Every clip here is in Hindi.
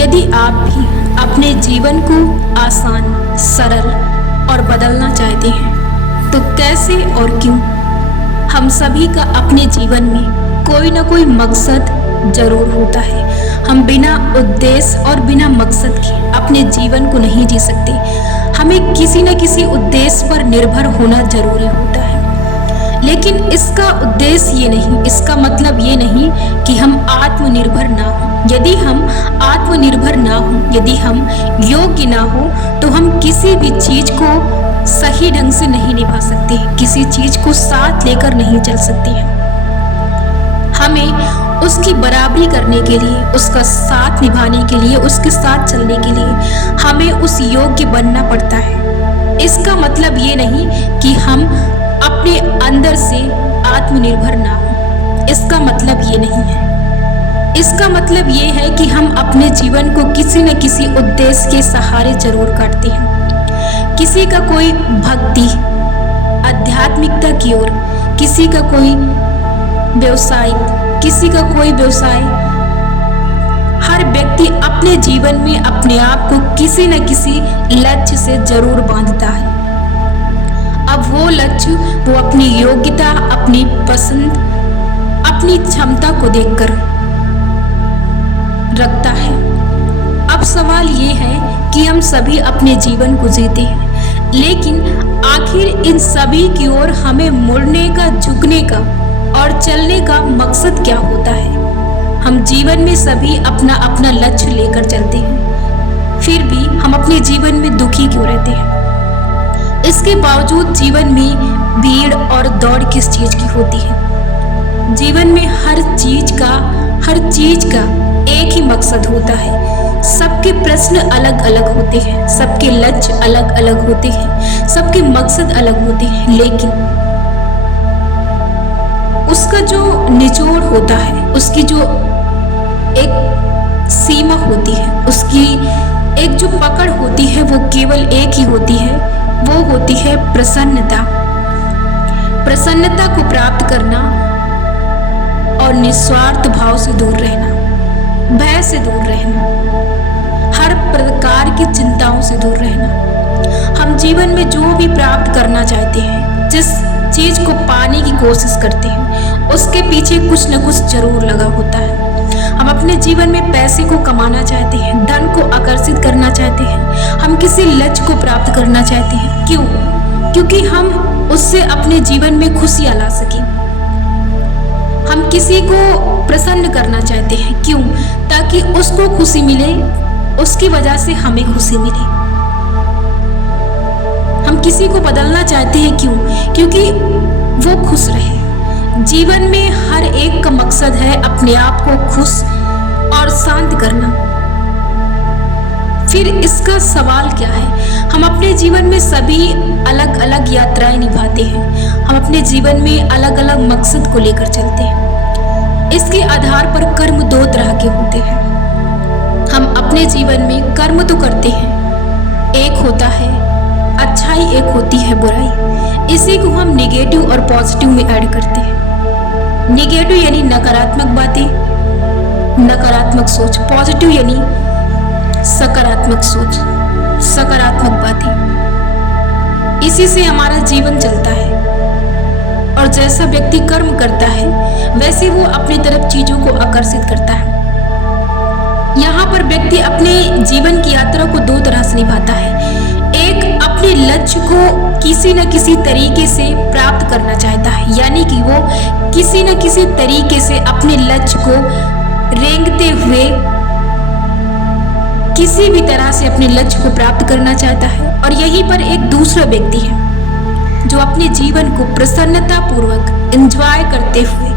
यदि आप भी अपने जीवन को आसान, सरल और बदलना चाहते हैं, तो कैसे और क्यों? हम सभी का अपने जीवन में कोई ना कोई मकसद जरूर होता है। हम बिना उद्देश्य और बिना मकसद के अपने जीवन को नहीं जी सकते। हमें किसी न किसी उद्देश्य पर निर्भर होना जरूरी होता है। लेकिन इसका उद्देश्य ये नहीं, इसका मतलब ये नहीं कि हम आत्मनिर्भर ना हों। यदि हम आत्मनिर्भर ना हों, यदि हम योग्य ना हो, तो हम किसी भी चीज को सही ढंग से नहीं निभा सकते, किसी चीज को साथ लेकर नहीं चल सकते हैं। हमें उसकी बराबरी करने के लिए, उसका साथ निभाने के लिए, उसके साथ चलने के लिए हमें उस योग्य बनना पड़ता है। इसका मतलब ये नहीं कि हम अपने अंदर से आत्मनिर्भर ना हो। इसका मतलब ये नहीं है। इसका मतलब ये है कि हम अपने जीवन को किसी न किसी उद्देश्य के सहारे जरूर काटते हैं। किसी का कोई भक्ति, आध्यात्मिकता की ओर, किसी का कोई व्यवसाय, किसी का कोई व्यवसाय। हर व्यक्ति अपने जीवन में अपने आप को किसी न किसी लक्ष्य से जरूर बांधता है। अब वो लक्ष्य वो अपनी योग्यता, अपनी पसंद, अपनी क्षमता को देखकर रखता है। अब सवाल ये है कि हम सभी अपने जीवन को जीते हैं, लेकिन आखिर इन सभी की ओर हमें मुड़ने का, झुकने का और चलने का मकसद क्या होता है? हम जीवन में सभी अपना अपना लक्ष्य लेकर चलते हैं, फिर भी हम अपने जीवन में दुखी क्यों रहते हैं? इसके बावजूद जीवन में भीड़ और दौड़ किस चीज की होती है? जीवन में हर चीज का एक ही मकसद होता है। सबके प्रश्न अलग अलग होते हैं, सबके लक्ष्य अलग अलग होते हैं, सबके मकसद अलग होते हैं, लेकिन उसका जो निचोड़ होता है, उसकी जो एक सीमा होती है, उसकी एक जो पकड़ होती है, वो केवल एक ही होती है। वो होती है प्रसन्नता। प्रसन्नता को प्राप्त करना और निस्वार्थ भाव से दूर रहना, भय से दूर रहना, हर प्रकार की चिंताओं से दूर रहना। हम जीवन में जो भी प्राप्त करना चाहते हैं, जिस चीज को पाने की कोशिश करते हैं, उसके पीछे कुछ न कुछ जरूर लगा होता है। हम अपने जीवन में पैसे को कमाना चाहते हैं, धन को आकर्षित करना चाहते हैं, हम किसी लक्ष्य को प्राप्त करना चाहते हैं। क्यों? क्योंकि हम उससे अपने जीवन में खुशियां ला सकें। हम किसी को प्रसन्न करना चाहते हैं। क्यों? ताकि उसको खुशी मिले, उसकी वजह से हमें खुशी मिले। हम किसी को बदलना चाहते हैं। क्यों? क्योंकि वो खुश रहे। जीवन में हर एक का मकसद है अपने आप को खुश और शांत करना। फिर इसका सवाल क्या है? हम अपने जीवन में सभी अलग अलग यात्राएं निभाते हैं। हम अपने जीवन में अलग अलग मकसद को लेकर चलते हैं। इसके आधार पर कर्म दो तरह के होते हैं। हम अपने जीवन में कर्म तो करते हैं, एक होता है अच्छाई, एक होती है बुराई। इसी को हम निगेटिव और पॉजिटिव में ऐड करते हैं। निगेटिव यानी नकारात्मक बातें, नकारात्मक सोच। पॉजिटिव यानी सकारात्मक सोच, सकारात्मक बातें। इसी से हमारा जीवन चलता है। और जैसा व्यक्ति कर्म करता है, वैसे वो अपनी तरफ चीजों को आकर्षित करता है। यहाँ पर व्यक्ति अपने जीवन की यात्रा को दो तरह से निभाता है। एक अपने लक्ष्य को किसी न किसी तरीके से प्राप्त करना चाहता है, यानी कि वो किसी न किसी तरीके से अपने लक्ष्य को रेंगते हुए किसी भी तरह से अपने लक्ष्य को प्राप्त करना चाहता है। और यहीं पर एक दूसरा व्यक्ति है जो अपने जीवन को प्रसन्नता पूर्वक एंजॉय करते हुए,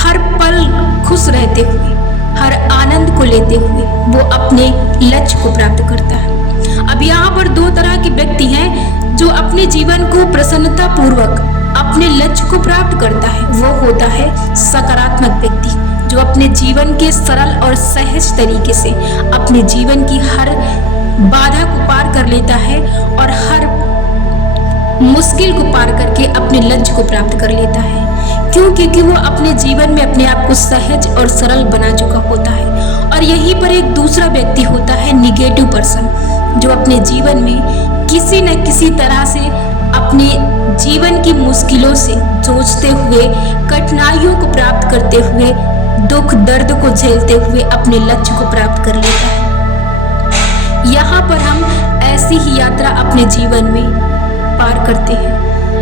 हर पल खुश रहते हुए, हर आनंद को लेते हुए वो अपने लक्ष्य को प्राप्त करता है। अब यहाँ पर दो तरह के व्यक्ति हैं जो अपने जीवन को प्रसन्नता पूर्वक अपने लक्ष्य को प्राप्त करता है। वो होता है सकारात्मक व्यक्ति, जो अपने जीवन के सरल और सहज तरीके से अपने जीवन की हर बाधा को पार कर लेता है और हर मुश्किल को पार करके अपने लक्ष्य को प्राप्त कर लेता है। क्यों? क्योंकि वो अपने जीवन में अपने आप को सहज और सरल बना चुका होता है। और और यहीं पर एक दूसरा व्यक्ति होता है निगेटिव पर्सन, जो अपने जीवन में किसी न किसी तरह से अपने जीवन की मुश्किलों से जूझते हुए, कठिनाइयों को प्राप्त करते हुए, दुख दर्द को झेलते हुए अपने लक्ष्य को प्राप्त कर लेता है। यहाँ पर हम ऐसी ही यात्रा अपने जीवन में पार करते हैं।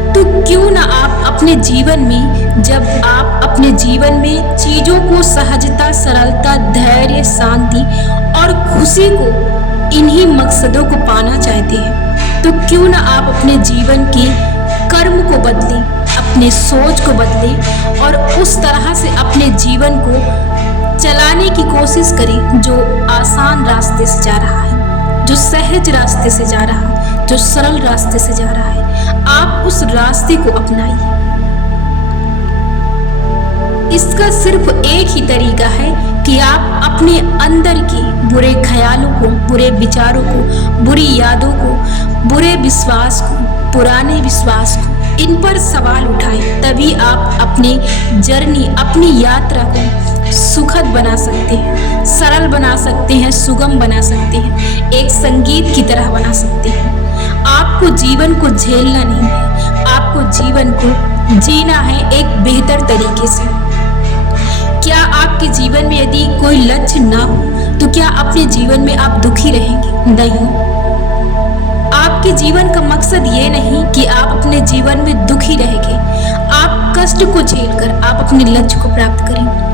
तो क्यों ना आप अपने जीवन में, जब आप अपने जीवन में चीजों को सहजता, सरलता, धैर्य, शांति और खुशी को, इन्हीं मकसदों को पाना चाहते हैं, तो क्यों ना आप अपने जीवन के कर्म को बदलें, अपने सोच को बदलें और उस तरह से अपने जीवन को चलाने की कोशिश करें जो आसान रास्ते से जा रहा है, जो सहज रास्ते से जा रहा है, जो सरल रास्ते से जा रहा है। आप उस रास्ते को अपनाइए। इसका सिर्फ एक ही तरीका है कि आप अपने अंदर के बुरे ख्यालों को, बुरे विचारों को, बुरी यादों को, बुरे विश्वास को, पुराने विश्वास को, इन पर सवाल उठाएं। तभी आप अपनी जर्नी, अपनी यात्रा को सुखद बना सकते हैं, सरल बना सकते हैं, सुगम बना सकते हैं, एक संगीत की तरह बना सकते हैं। आपको जीवन को झेलना नहीं है, आपको जीवन को जीना है एक बेहतर तरीके से। क्या आपके जीवन में यदि कोई लक्ष्य ना हो तो क्या अपने जीवन में आप दुखी रहेंगे? नहीं। आपके जीवन का मकसद ये नहीं कि आप अपने जीवन में दुखी रहेंगे। आप कष्ट को झेलकर आप अपने लक्ष्य को प्राप्त करें।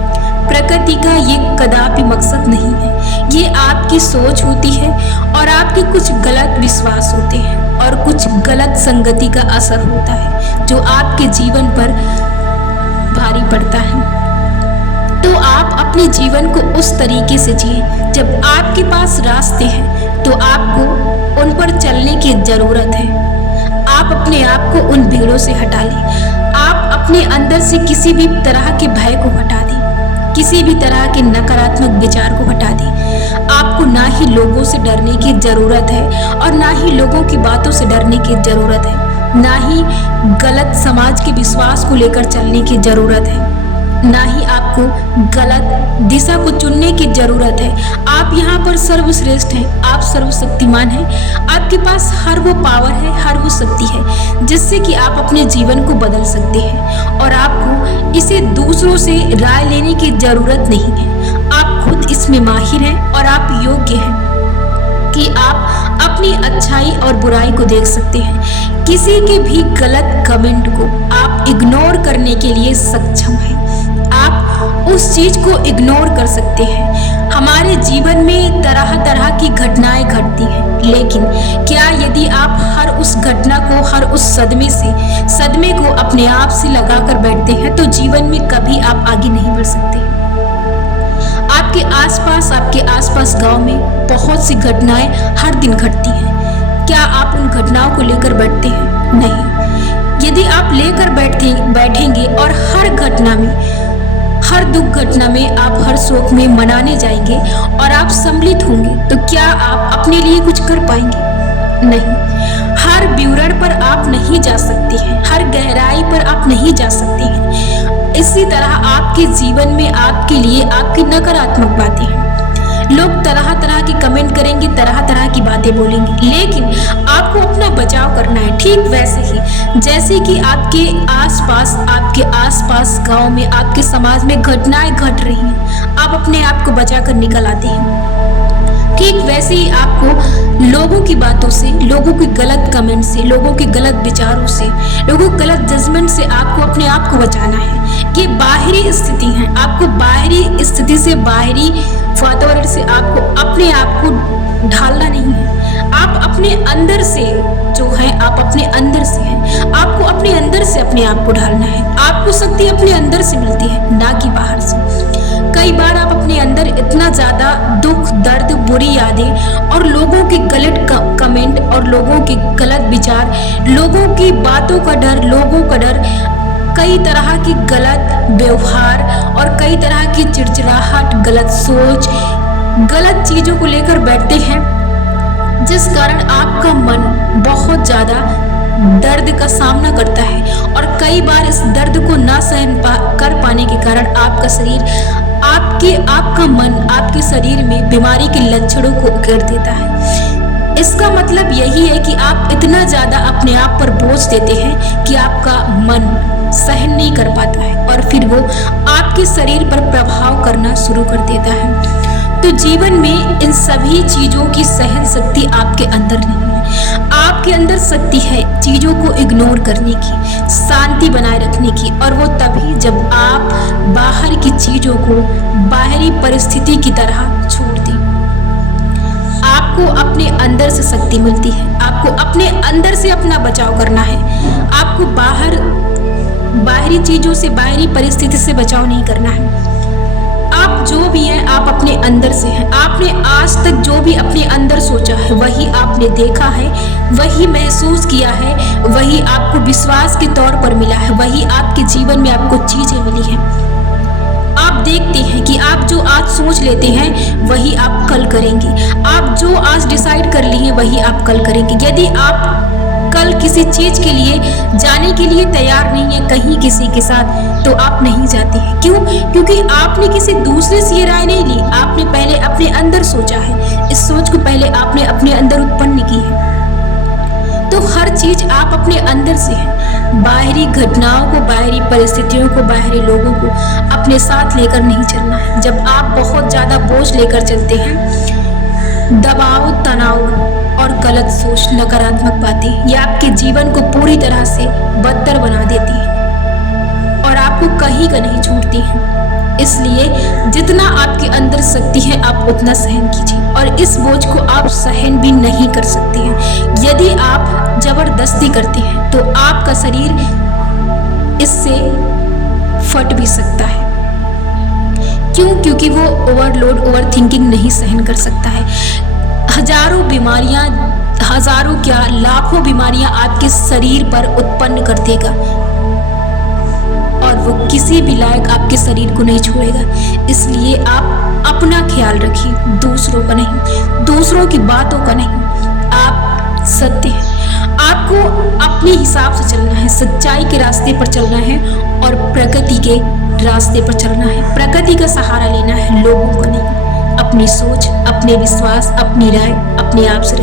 प्रकृति का ये कदापि मकसद नहीं है। ये आपकी सोच होती है और आपके कुछ गलत विश्वास होते हैं और कुछ गलत संगति का असर होता है जो आपके जीवन पर भारी पड़ता है। तो आप अपने जीवन को उस तरीके से जिए। जब आपके पास रास्ते हैं तो आपको उन पर चलने की जरूरत है। आप अपने आप को उन भीड़ों से हटा लें। आप अपने अंदर से किसी भी तरह के भय को हटा दें, किसी भी तरह के नकारात्मक विचार को हटा दें। आपको ना ही लोगों से डरने की जरूरत है और ना ही लोगों की बातों से डरने की जरूरत है, ना ही गलत समाज के विश्वास को लेकर चलने की जरूरत है, ना ही आपको गलत दिशा को चुनने की जरूरत है। आप यहाँ पर सर्वश्रेष्ठ हैं, आप सर्वशक्तिमान हैं। आपके पास हर वो पावर है, हर वो शक्ति है जिससे कि आप अपने जीवन को बदल सकते हैं और आपको इसे दूसरों से राय लेने की जरूरत नहीं है। आप खुद इसमें माहिर हैं और आप योग्य हैं कि आप अपनी अच्छाई और बुराई को देख सकते हैं। किसी के भी गलत कमेंट को आप इग्नोर करने के लिए सक्षम हैं। आप उस चीज को इग्नोर कर सकते हैं। हमारे जीवन में तरह तरह की घटनाएं घटती हैं, लेकिन क्या यदि आप हर उस घटना को, हर उस सदमे को अपने आप से लगाकर बैठते हैं तो जीवन में कभी आप आगे नहीं बढ़ सकते। आपके आसपास गांव में बहुत सी घटनाएं हर दिन घटती हैं। क्या आप उन घटनाओं को लेकर बैठते हैं? नहीं। यदि आप लेकर बैठेंगे और हर घटना में, हर दुख घटना में, आप हर शोक में मनाने जाएंगे और आप सम्मिलित होंगे, तो क्या आप अपने लिए कुछ कर पाएंगे? नहीं। हर विवरण पर आप नहीं जा सकते हैं, हर गहराई पर आप नहीं जा सकते हैं। इसी तरह आपके जीवन में आपके लिए आपकी नकारात्मक बातें हैं। लोग तरह तरह की कमेंट करेंगे, तरह तरह की बातें बोलेंगे, लेकिन आपको अपना बचाव करना है। ठीक वैसे ही जैसे कि आपके आसपास गांव में, आपके समाज में घटनाएं घट रही हैं, आप अपने आप को बचाकर निकल आते हैं। ठीक वैसे ही आपको लोगों की बातों से, लोगों के गलत कमेंट से, लोगों के गलत विचारों से, लोगों के गलत जजमेंट से आपको अपने आप को बचाना है। ये बाहरी स्थिति है। आपको बाहरी स्थिति से, बाहरी वातावरण से आपको अपने आप को ढालना नहीं है। आप अपने अंदर से जो है, आप अपने अंदर से हैं। आपको अपने अंदर से अपने आप को ढालना है। आपको शक्ति अपने अंदर से मिलती है, ना कि बाहर से। कई बार आप अपने अंदर इतना ज्यादा दुख, दर्द, बुरी यादें और लोगों के गलत कमेंट और लोगों के गलत विचार, लोगों की बातों का डर, लोगों का डर, कई तरह की गलत व्यवहार और कई तरह की चिड़चिड़ाहट, गलत सोच, गलत चीजों को लेकर बैठते हैं, जिस कारण आपका मन बहुत ज्यादा दर्द का सामना करता है और कई बार इस दर्द को ना सहन कर पाने के कारण आपका शरीर आपका मन आपके शरीर में बीमारी के लक्षणों को कर देता है। इसका मतलब यही है कि आप इतना ज्यादा अपने आप पर बोझ देते हैं कि आपका मन सहन नहीं कर पाता है और फिर वो आपके शरीर पर प्रभाव करना शुरू कर देता है। तो जीवन में इन सभी चीजों की सहन शक्ति आपके अंदर नहीं है। आपके अंदर शक्ति है चीजों को इग्नोर करने की, शांति बनाए रखने की, और वो तभी जब आप बाहर की चीजों को बाहरी परिस्थिति की तरह छोड़ दें। आपको अपने अंदर से शक्ति मिलती है, आपको अपने अंदर से अपना बचाव करना है। आपको बाहरी चीजों से, बाहरी परिस्थिति से बचाव नहीं करना है। आप जो भी हैं आप अपने अंदर से हैं। आपने आज तक जो भी अपने अंदर सोचा है वही आपने देखा है, वही महसूस किया है, वही आपको विश्वास के तौर पर मिला है, वही आपके जीवन में आपको चीजें मिली हैं। आप देखते हैं कि आप जो आज सोच लेते हैं वही आप कल करेंगे। आप जो आज डिसाइड कर लिए वही आप कल करेंगे। यदि आप कल किसी चीज के लिए जाने के लिए तैयार नहीं है कहीं किसी के साथ, तो आप नहीं जाते हैं। क्यों? क्योंकि आपने किसी दूसरे से ये राय नहीं ली, आपने पहले अपने अंदर सोचा है। इस सोच को पहले आपने अपने अंदर उत्पन्न की है। तो हर चीज आप अपने अंदर से है। बाहरी घटनाओं को, बाहरी परिस्थितियों को, बाहरी लोगों को अपने साथ लेकर नहीं चलना है। जब आप बहुत ज्यादा बोझ लेकर चलते हैं, दबाव, तनाव और गलत सोच, नकारात्मक बातें, ये आपके जीवन को पूरी तरह से बदतर बना देती है और आपको कहीं का नहीं छोड़ती है। इसलिए जितना आपके अंदर शक्ति है आप उतना सहन कीजिए, और इस बोझ को आप सहन भी नहीं कर सकते हैं। यदि आप जबरदस्ती करते हैं तो आपका शरीर इससे फट भी सकता है। क्यों? क्योंकि वो ओवरलोड, ओवर थिंकिंग नहीं सहन कर सकता है। हजारों बीमारियां, हजारों क्या लाखों बीमारियां आपके शरीर पर उत्पन्न कर देगा और वो किसी भी लायक आपके शरीर को नहीं छोड़ेगा। इसलिए आप अपना ख्याल रखिए, दूसरों का नहीं, दूसरों की बातों का नहीं। आप सत्य हैं, आपको अपने हिसाब से चलना है, सच्चाई के रास्ते पर चलना है और प्रगति के रास्ते पर चलना है। प्रगति का सहारा लेना है, लोगों को नहीं। अपनी सोच, अपने विश्वास, अपनी राय अपने आप से